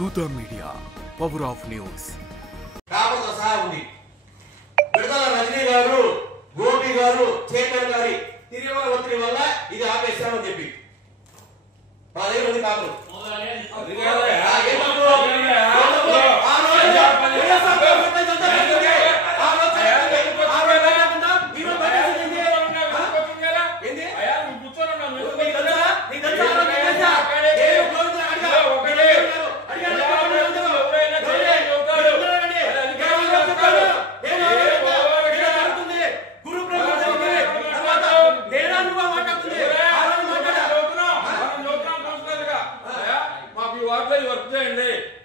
Dootha media power of news. కాకపోతే సహా ఉంది. విడుదల రజనీ గారు, గోపి గారు, చేతన్ గారి తిరుమల ఒత్తిడి వల్ల ఇది ఆపేశామని చెప్పి మా దగ్గర ఉంది కాదు.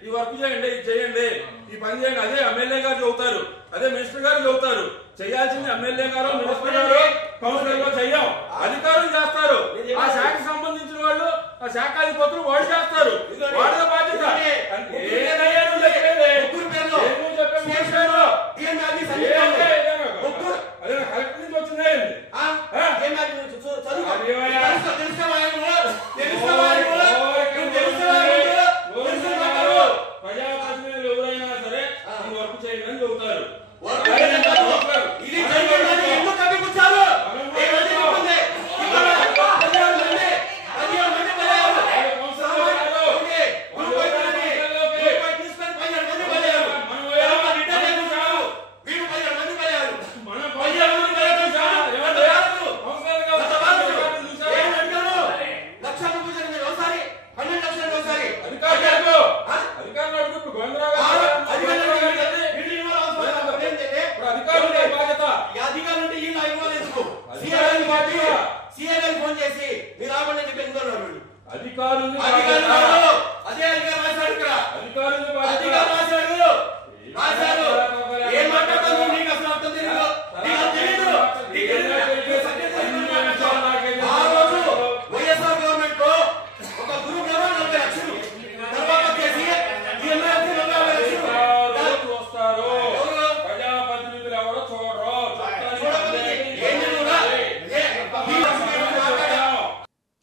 ఈ వర్క్ చేయండి, ఇది చేయండి, ఈ పని చేయండి. అదే ఎమ్మెల్యే గారు చెబుతారు, అదే మినిస్టర్ గారు చెబుతారు. చేయాల్సింది ఎమ్మెల్యే గారు, మినిస్టర్ గారు, కౌన్సిలర్ లో చెయ్యం. అధికారులు చేస్తారు. ఆ శాఖకు సంబంధించిన వాళ్ళు, ఆ శాఖాధిపతులు వాళ్ళు చేస్తారు. వాళ్ళ బాధ్యత. అదే కలెక్టర్ నుంచి వచ్చిందండి. ప్రజాప్రతినిధులు ఎవరైనా సరే ఈ వర్క్ చేయమని చెబుతారు.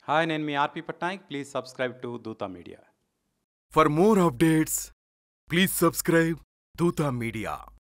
Hi, నేను మీ RP Patnaik. Please subscribe to Dootha media. For more updates please subscribe Dootha media.